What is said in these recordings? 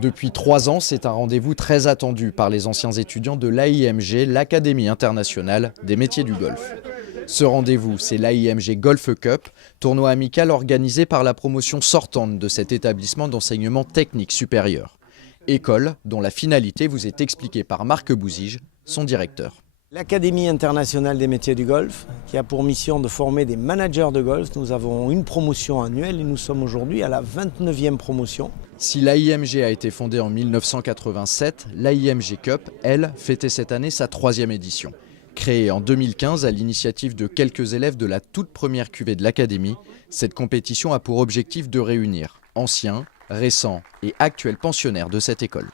Depuis 3 ans, c'est un rendez-vous très attendu par les anciens étudiants de l'AIMG, l'Académie internationale des métiers du golf. Ce rendez-vous, c'est l'AIMG Golf Cup, tournoi amical organisé par la promotion sortante de cet établissement d'enseignement technique supérieur. École dont la finalité vous est expliquée par Marc Bouzige, son directeur. L'Académie internationale des métiers du golf, qui a pour mission de former des managers de golf. Nous avons une promotion annuelle et nous sommes aujourd'hui à la 29e promotion. Si l'AIMG a été fondée en 1987, l'AIMG Cup, elle, fêtait cette année sa 3e édition. Créée en 2015 à l'initiative de quelques élèves de la toute première cuvée de l'Académie, cette compétition a pour objectif de réunir anciens, récents et actuels pensionnaires de cette école.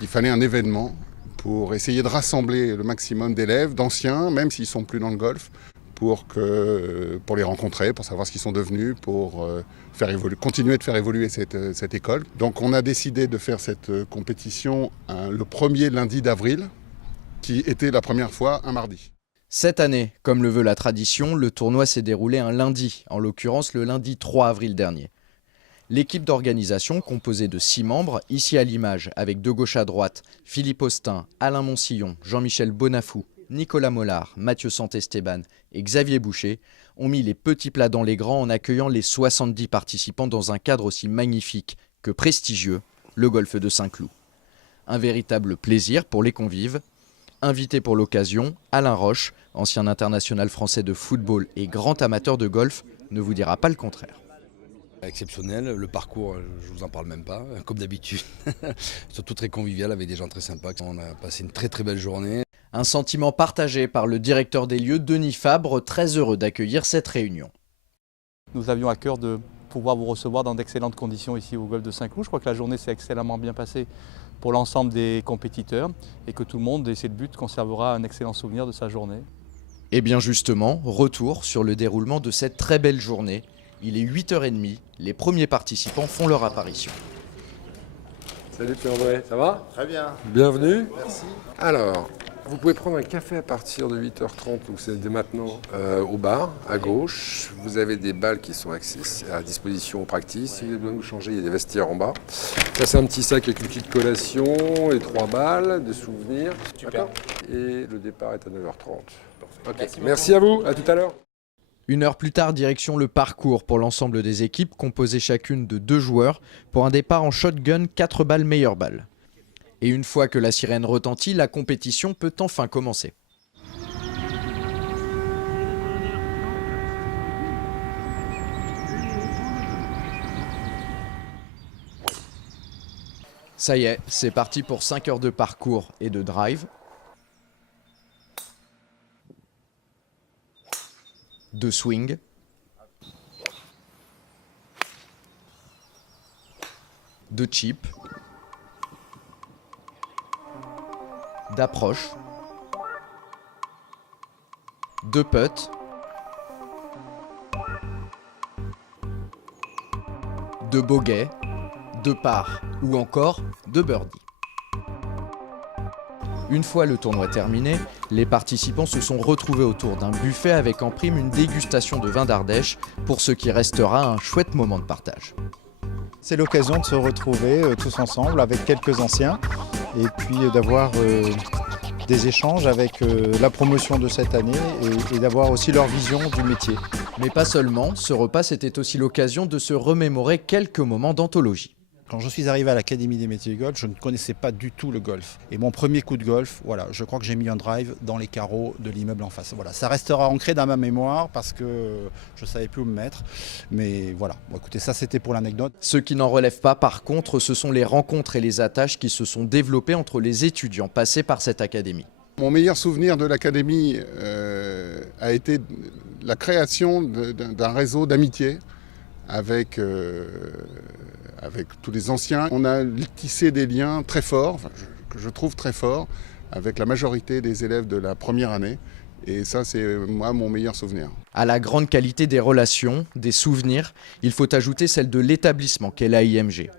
Il fallait un événement pour essayer de rassembler le maximum d'élèves, d'anciens, même s'ils ne sont plus dans le golf, pour les rencontrer, pour savoir ce qu'ils sont devenus, pour continuer de faire évoluer cette école. Donc on a décidé de faire cette compétition le premier lundi d'avril, qui était la première fois un mardi. Cette année, comme le veut la tradition, le tournoi s'est déroulé un lundi, en l'occurrence le lundi 3 avril dernier. L'équipe d'organisation, composée de 6 membres, ici à l'image, avec de gauche à droite, Philippe Austin, Alain Moncillon, Jean-Michel Bonafou, Nicolas Mollard, Mathieu Santesteban et Xavier Boucher, ont mis les petits plats dans les grands en accueillant les 70 participants dans un cadre aussi magnifique que prestigieux, le golfe de Saint-Cloud. Un véritable plaisir pour les convives. Invité pour l'occasion, Alain Roche, ancien international français de football et grand amateur de golf, ne vous dira pas le contraire. Exceptionnel, le parcours, je vous en parle même pas, comme d'habitude. Surtout très convivial avec des gens très sympas. On a passé une très belle journée. Un sentiment partagé par le directeur des lieux, Denis Fabre, très heureux d'accueillir cette réunion. Nous avions à cœur de pouvoir vous recevoir dans d'excellentes conditions ici au golfe de Saint-Cloud. Je crois que la journée s'est excellemment bien passée pour l'ensemble des compétiteurs et que tout le monde, et c'est le but, conservera un excellent souvenir de sa journée. Et bien justement, retour sur le déroulement de cette très belle journée. Il est 8h30, les premiers participants font leur apparition. Salut Pierre-André, ça va? Très bien. Bienvenue. Merci. Alors, vous pouvez prendre un café à partir de 8h30, donc c'est dès maintenant, au bar, à gauche. Vous avez des balles qui sont à disposition au practice. Si vous avez besoin de vous changer, il y a des vestiaires en bas. Ça, c'est un petit sac avec une petite collation, et 3 balles, des souvenirs. Super. Et le départ est à 9h30. Okay. Merci à vous, à tout à l'heure. 1 heure plus tard, direction le parcours pour l'ensemble des équipes, composées chacune de 2 joueurs, pour un départ en shotgun 4 balles meilleure balle. Et une fois que la sirène retentit, la compétition peut enfin commencer. Ça y est, c'est parti pour 5 heures de parcours et de drive. De swing, de chip, d'approche, de putt, de bogey, de par ou encore de birdie. Une fois le tournoi terminé, les participants se sont retrouvés autour d'un buffet avec en prime une dégustation de vin d'Ardèche pour ce qui restera un chouette moment de partage. C'est l'occasion de se retrouver tous ensemble avec quelques anciens et puis d'avoir des échanges avec la promotion de cette année et d'avoir aussi leur vision du métier. Mais pas seulement, ce repas c'était aussi l'occasion de se remémorer quelques moments d'anthologie. Quand je suis arrivé à l'Académie des métiers du golf, je ne connaissais pas du tout le golf. Et mon premier coup de golf, voilà, je crois que j'ai mis un drive dans les carreaux de l'immeuble en face. Voilà, ça restera ancré dans ma mémoire parce que je ne savais plus où me mettre. Mais voilà, bon, écoutez, ça c'était pour l'anecdote. Ce qui n'en relève pas par contre, ce sont les rencontres et les attaches qui se sont développées entre les étudiants passés par cette académie. Mon meilleur souvenir de l'académie a été la création d'un réseau d'amitié avec tous les anciens. On a tissé des liens très forts, que je trouve très forts, avec la majorité des élèves de la première année. Et ça, c'est moi mon meilleur souvenir. À la grande qualité des relations, des souvenirs, il faut ajouter celle de l'établissement qu'est l'AIMG.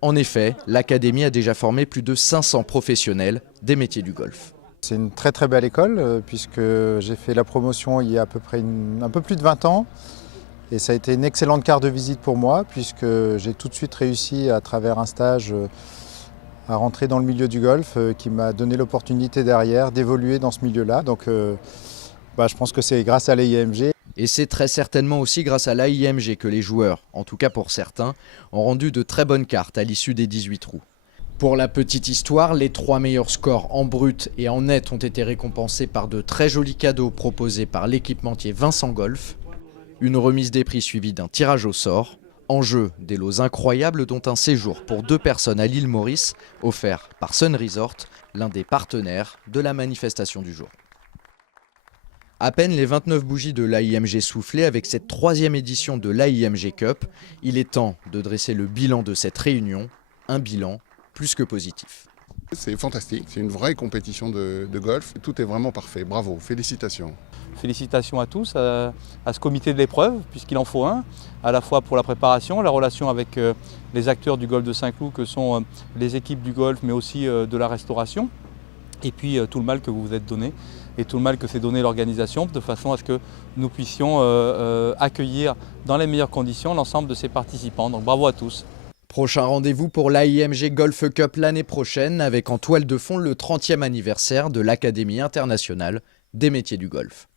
En effet, l'académie a déjà formé plus de 500 professionnels des métiers du golf. C'est une très belle école puisque j'ai fait la promotion il y a à peu près un peu plus de 20 ans. Et ça a été une excellente carte de visite pour moi puisque j'ai tout de suite réussi à travers un stage à rentrer dans le milieu du golf qui m'a donné l'opportunité derrière d'évoluer dans ce milieu-là. Donc je pense que c'est grâce à l'AIMG. Et c'est très certainement aussi grâce à l'AIMG que les joueurs, en tout cas pour certains, ont rendu de très bonnes cartes à l'issue des 18 trous. Pour la petite histoire, les 3 meilleurs scores en brut et en net ont été récompensés par de très jolis cadeaux proposés par l'équipementier Vincent Golf. Une remise des prix suivie d'un tirage au sort. En jeu, des lots incroyables dont un séjour pour 2 personnes à l'île Maurice, offert par Sun Resort, l'un des partenaires de la manifestation du jour. À peine les 29 bougies de l'AIMG soufflées avec cette 3e édition de l'AIMG Cup, il est temps de dresser le bilan de cette réunion, un bilan plus que positif. C'est fantastique, c'est une vraie compétition de golf, tout est vraiment parfait, bravo, félicitations. Félicitations à tous, à ce comité de l'épreuve, puisqu'il en faut un, à la fois pour la préparation, la relation avec les acteurs du golf de Saint-Cloud, que sont les équipes du golf, mais aussi de la restauration, et puis tout le mal que vous vous êtes donné, et tout le mal que s'est donné l'organisation, de façon à ce que nous puissions accueillir dans les meilleures conditions l'ensemble de ces participants. Donc bravo à tous. Prochain rendez-vous pour l'AIMG Golf Cup l'année prochaine, avec en toile de fond le 30e anniversaire de l'Académie internationale des métiers du golf.